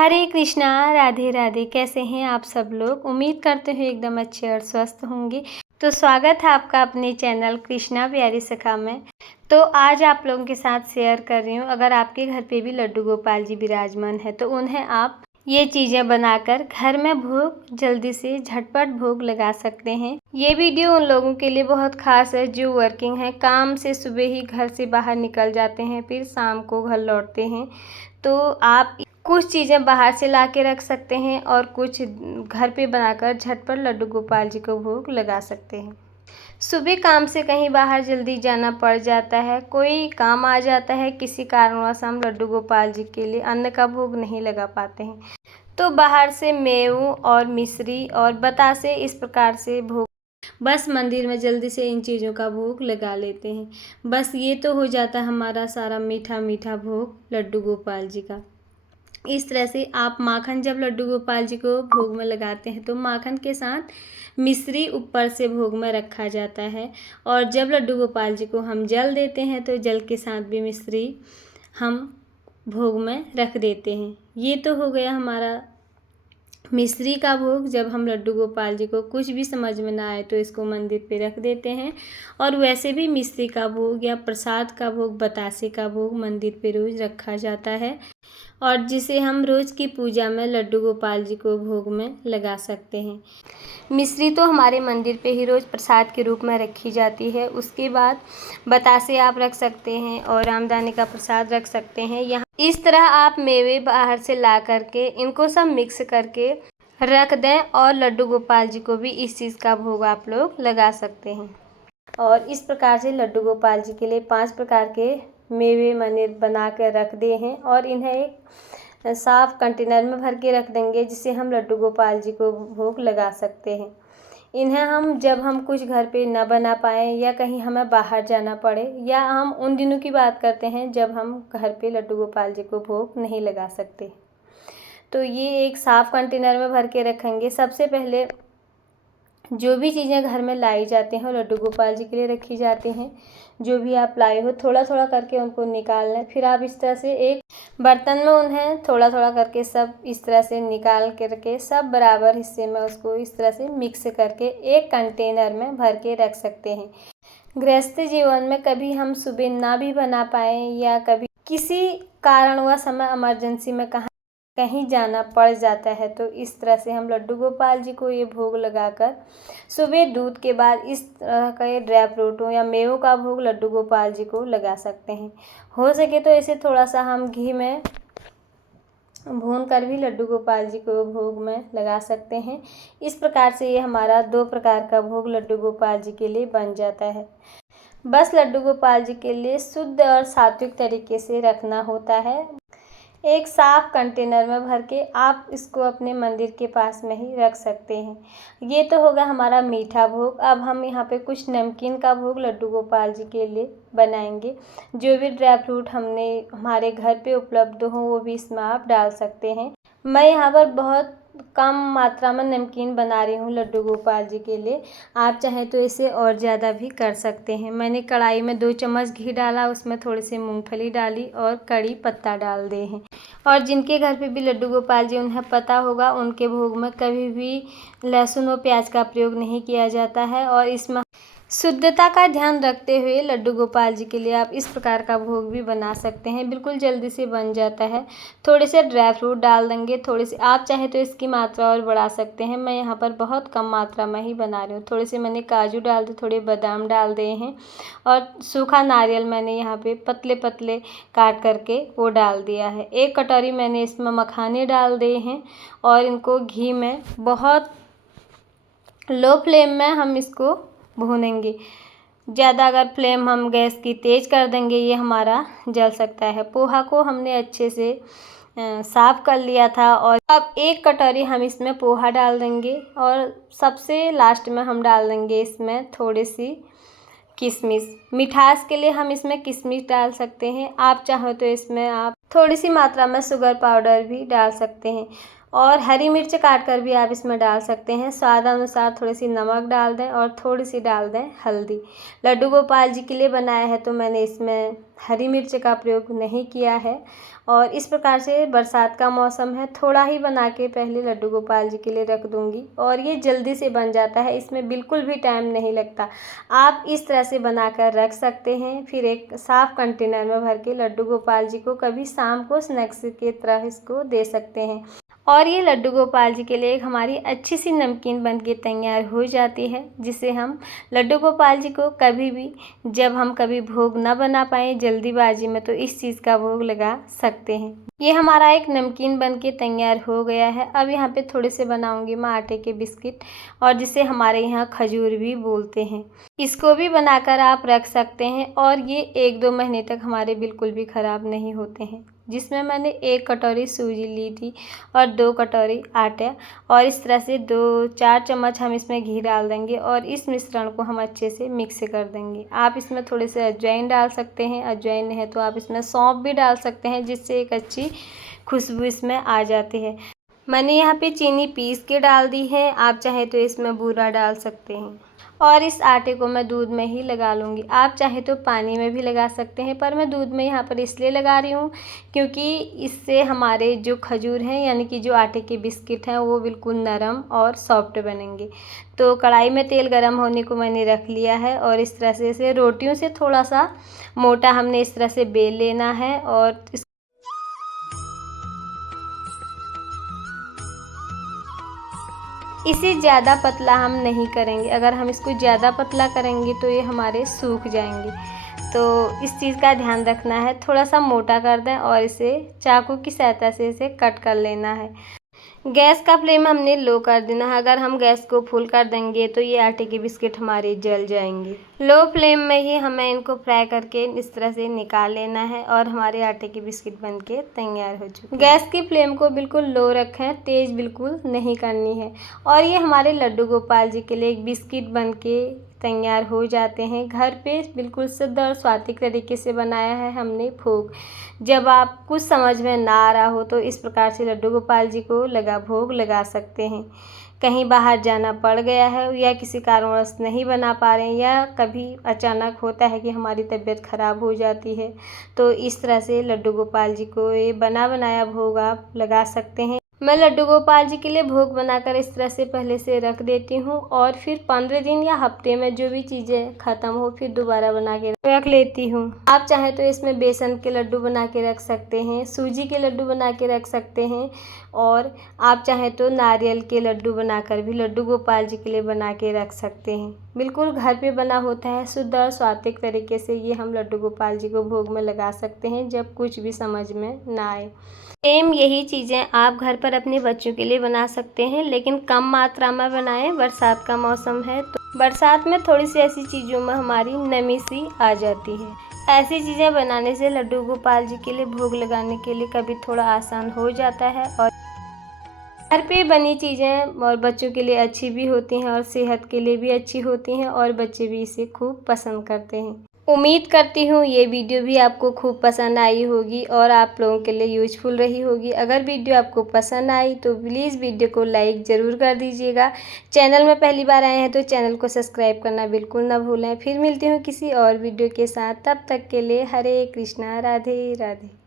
हरे कृष्णा, राधे राधे। कैसे हैं आप सब लोग? उम्मीद करते हैं एकदम अच्छे और स्वस्थ होंगे। तो स्वागत है आपका अपने चैनल कृष्णा प्यारी सखा में। तो आज आप लोगों के साथ शेयर कर रही हूँ, अगर आपके घर पे भी लड्डू गोपाल जी विराजमान है तो उन्हें आप ये चीज़ें बनाकर घर में भोग जल्दी से झटपट भोग लगा सकते हैं। ये वीडियो उन लोगों के लिए बहुत खास है जो वर्किंग है, काम से सुबह ही घर से बाहर निकल जाते हैं, फिर शाम को घर लौटते हैं। तो आप कुछ चीज़ें बाहर से ला के रख सकते हैं और कुछ घर पे बनाकर झटपट लड्डू गोपाल जी को भोग लगा सकते हैं। सुबह काम से कहीं बाहर जल्दी जाना पड़ जाता है, कोई काम आ जाता है, किसी कारणवश हम लड्डू गोपाल जी के लिए अन्न का भोग नहीं लगा पाते हैं, तो बाहर से मेवू और मिश्री और बतासे इस प्रकार से भोग बस मंदिर में जल्दी से इन चीज़ों का भोग लगा लेते हैं। बस ये तो हो जाता है हमारा सारा मीठा मीठा भोग लड्डू गोपाल जी का। इस तरह से आप माखन जब लड्डू गोपाल जी को भोग में लगाते हैं तो माखन के साथ मिश्री ऊपर से भोग में रखा जाता है, और जब लड्डू गोपाल जी को हम जल देते हैं तो जल के साथ भी मिश्री हम भोग में रख देते हैं। ये तो हो गया हमारा मिश्री का भोग। जब हम लड्डू गोपाल जी को कुछ भी समझ में ना आए तो इसको मंदिर पे रख देते हैं। और वैसे भी मिश्री का भोग या प्रसाद का भोग, बतासे का भोग मंदिर पे रोज़ रखा जाता है, और जिसे हम रोज़ की पूजा में लड्डू गोपाल जी को भोग में लगा सकते हैं। मिश्री तो हमारे मंदिर पे ही रोज़ प्रसाद के रूप में रखी जाती है। उसके बाद बतासे आप रख सकते हैं और रामदाने का प्रसाद रख सकते हैं। यहाँ इस तरह आप मेवे बाहर से ला करके इनको सब मिक्स करके रख दें, और लड्डू गोपाल जी को भी इस चीज़ का भोग आप लोग लगा सकते हैं। और इस प्रकार से लड्डू गोपाल जी के लिए 5 प्रकार के मेवे मैंने बना कर रख दिए हैं, और इन्हें एक साफ कंटेनर में भर के रख देंगे जिससे हम लड्डू गोपाल जी को भोग लगा सकते हैं। इन्हें हम जब हम कुछ घर पे न बना पाएँ या कहीं हमें बाहर जाना पड़े, या हम उन दिनों की बात करते हैं जब हम घर पे लड्डू गोपाल जी को भोग नहीं लगा सकते, तो ये एक साफ कंटेनर में भर के रखेंगे। सबसे पहले जो भी चीज़ें घर में लाई जाती हैं लड्डू गोपाल जी के लिए रखी जाती हैं, जो भी आप लाए हो थोड़ा थोड़ा करके उनको निकाल लें। फिर आप इस तरह से एक बर्तन में उन्हें थोड़ा थोड़ा करके सब इस तरह से निकाल करके सब बराबर हिस्से में उसको इस तरह से मिक्स करके एक कंटेनर में भर के रख सकते हैं। गृहस्थी जीवन में कभी हम सुबह ना भी बना पाए या कभी किसी कारणवश हमें इमरजेंसी में कहीं जाना पड़ जाता है, तो इस तरह से हम लड्डू गोपाल जी को ये भोग लगाकर सुबह दूध के बाद इस तरह का ये ड्राई फ्रूटों या मेवों का भोग लड्डू गोपाल जी को लगा सकते हैं। हो सके तो इसे थोड़ा सा हम घी में भून कर भी लड्डू गोपाल जी को भोग में लगा सकते हैं। इस प्रकार से ये हमारा 2 प्रकार का भोग लड्डू गोपाल जी के लिए बन जाता है। बस लड्डू गोपाल जी के लिए शुद्ध और सात्विक तरीके से रखना होता है। एक साफ कंटेनर में भर के आप इसको अपने मंदिर के पास में ही रख सकते हैं। ये तो होगा हमारा मीठा भोग। अब हम यहाँ पे कुछ नमकीन का भोग लड्डू गोपाल जी के लिए बनाएंगे। जो भी ड्राई फ्रूट हमारे घर पे उपलब्ध हो वो भी इसमें आप डाल सकते हैं। मैं यहाँ पर बहुत कम मात्रा में नमकीन बना रही हूँ लड्डू गोपाल जी के लिए। आप चाहें तो इसे और ज़्यादा भी कर सकते हैं। मैंने कढ़ाई में 2 चम्मच घी डाला, उसमें थोड़ी सी मूंगफली डाली और कड़ी पत्ता डाल दिए हैं। और जिनके घर पे भी लड्डू गोपाल जी उन्हें पता होगा, उनके भोग में कभी भी लहसुन व प्याज का प्रयोग नहीं किया जाता है, और इसमें शुद्धता का ध्यान रखते हुए लड्डू गोपाल जी के लिए आप इस प्रकार का भोग भी बना सकते हैं। बिल्कुल जल्दी से बन जाता है। थोड़े से ड्राई फ्रूट डाल देंगे, थोड़े से आप चाहे तो इसकी मात्रा और बढ़ा सकते हैं। मैं यहाँ पर बहुत कम मात्रा में ही बना रही हूँ। थोड़े से मैंने काजू डाल दिए, थोड़े बादाम डाल दिए हैं, और सूखा नारियल मैंने यहाँ पे पतले पतले काट करके वो डाल दिया है। 1 कटोरी मैंने इसमें मखाने डाल दिए हैं, और इनको घी में बहुत लो फ्लेम में हम इसको भूनेंगे। ज़्यादा अगर फ्लेम हम गैस की तेज़ कर देंगे ये हमारा जल सकता है। पोहा को हमने अच्छे से साफ़ कर लिया था, और अब 1 कटोरी हम इसमें पोहा डाल देंगे, और सबसे लास्ट में हम डाल देंगे इसमें थोड़ी सी किशमिश। मिठास के लिए हम इसमें किशमिश डाल सकते हैं। आप चाहो तो इसमें आप थोड़ी सी मात्रा में शुगर पाउडर भी डाल सकते हैं, और हरी मिर्च काट कर भी आप इसमें डाल सकते हैं। स्वाद अनुसार थोड़ी सी नमक डाल दें और थोड़ी सी डाल दें हल्दी। लड्डू गोपाल जी के लिए बनाया है तो मैंने इसमें हरी मिर्च का प्रयोग नहीं किया है, और इस प्रकार से बरसात का मौसम है, थोड़ा ही बना के पहले लड्डू गोपाल जी के लिए रख दूँगी और ये जल्दी से बन जाता है, इसमें बिल्कुल भी टाइम नहीं लगता। आप इस तरह से बनाकर रख सकते हैं। फिर एक साफ़ कंटेनर में भर के लड्डू गोपाल जी को कभी शाम को स्नैक्स की तरह इसको दे सकते हैं। और ये लड्डू गोपाल जी के लिए एक हमारी अच्छी सी नमकीन बन के तैयार हो जाती है, जिसे हम लड्डू गोपाल जी को कभी भी जब हम कभी भोग ना बना पाएँ जल्दीबाजी में, तो इस चीज़ का भोग लगा सकते हैं। ये हमारा एक नमकीन बन के तैयार हो गया है। अब यहाँ पे थोड़े से बनाऊंगी मैं आटे के बिस्किट, और जिसे हमारे यहाँ खजूर भी बोलते हैं। इसको भी बनाकर आप रख सकते हैं और ये 1-2 महीने तक हमारे बिल्कुल भी ख़राब नहीं होते हैं। जिसमें मैंने 1 कटोरी सूजी ली थी और 2 कटोरी आटा, और इस तरह से 2-4 चम्मच हम इसमें घी डाल देंगे और इस मिश्रण को हम अच्छे से मिक्स कर देंगे। आप इसमें थोड़े से अजवाइन डाल सकते हैं, अजवाइन नहीं है तो आप इसमें सौंफ भी डाल सकते हैं, जिससे एक अच्छी खुशबू इसमें आ जाती है। मैंने यहाँ पे चीनी पीस के डाल दी है, आप चाहे तो इसमें बूरा डाल सकते हैं। और इस आटे को मैं दूध में ही लगा लूँगी। आप चाहे तो पानी में भी लगा सकते हैं, पर मैं दूध में यहाँ पर इसलिए लगा रही हूँ क्योंकि इससे हमारे जो खजूर हैं यानी कि जो आटे के बिस्किट हैं वो बिल्कुल नरम और सॉफ्ट बनेंगे। तो कढ़ाई में तेल गरम होने को मैंने रख लिया है और इस तरह से इसे रोटियों से थोड़ा सा मोटा हमने इस तरह से बेल लेना है। और इसे ज़्यादा पतला हम नहीं करेंगे, अगर हम इसको ज़्यादा पतला करेंगे तो ये हमारे सूख जाएंगे। तो इस चीज़ का ध्यान रखना है, थोड़ा सा मोटा कर दें और इसे चाकू की सहायता से इसे कट कर लेना है। गैस का फ्लेम हमने लो कर देना है, अगर हम गैस को फुल कर देंगे तो ये आटे के बिस्किट हमारे जल जाएंगे। लो फ्लेम में ही हमें इनको फ्राई करके इस तरह से निकाल लेना है और हमारे आटे के बिस्किट बनके तैयार हो चुके हैं। गैस की फ्लेम को बिल्कुल लो रखें, तेज़ बिल्कुल नहीं करनी है। और ये हमारे लड्डू गोपाल जी के लिए एक बिस्किट बनके तैयार हो जाते हैं। घर पे बिल्कुल शुद्ध और स्वादिष्ट तरीके से बनाया है हमने भोग। जब आप कुछ समझ में ना आ रहा हो तो इस प्रकार से लड्डू गोपाल जी को भोग लगा सकते हैं। कहीं बाहर जाना पड़ गया है या किसी कारणवश नहीं बना पा रहे हैं, या कभी अचानक होता है कि हमारी तबीयत ख़राब हो जाती है, तो इस तरह से लड्डू गोपाल जी को ये बना बनाया भोग आप लगा सकते हैं। मैं लड्डू गोपाल जी के लिए भोग बनाकर इस तरह से पहले से रख देती हूँ और फिर 15 दिन या हफ्ते में जो भी चीज़ें ख़त्म हो फिर दोबारा बना के रख लेती हूँ। आप चाहे तो इसमें बेसन के लड्डू बना के रख सकते हैं, सूजी के लड्डू बना के रख सकते हैं, और आप चाहे तो नारियल के लड्डू बनाकर भी लड्डू गोपाल जी के लिए बना के रख सकते हैं। बिल्कुल घर पे बना होता है, शुद्ध और स्वादिष्ट तरीके से ये हम लड्डू गोपाल जी को भोग में लगा सकते हैं जब कुछ भी समझ में ना आए। सेम यही चीज़ें आप घर पर अपने बच्चों के लिए बना सकते हैं, लेकिन कम मात्रा में बनाएं। बरसात का मौसम है तो बरसात में थोड़ी सी ऐसी चीज़ों में हमारी नमी सी आ जाती है। ऐसी चीज़ें बनाने से लड्डू गोपाल जी के लिए भोग लगाने के लिए कभी थोड़ा आसान हो जाता है, और घर पे बनी चीज़ें और बच्चों के लिए अच्छी भी होती हैं और सेहत के लिए भी अच्छी होती हैं, और बच्चे भी इसे खूब पसंद करते हैं। उम्मीद करती हूँ ये वीडियो भी आपको खूब पसंद आई होगी और आप लोगों के लिए यूजफुल रही होगी। अगर वीडियो आपको पसंद आई तो प्लीज़ वीडियो को लाइक ज़रूर कर दीजिएगा। चैनल में पहली बार आए हैं तो चैनल को सब्सक्राइब करना बिल्कुल ना भूलें। फिर मिलती हूँ किसी और वीडियो के साथ, तब तक के लिए हरे कृष्णा, राधे राधे।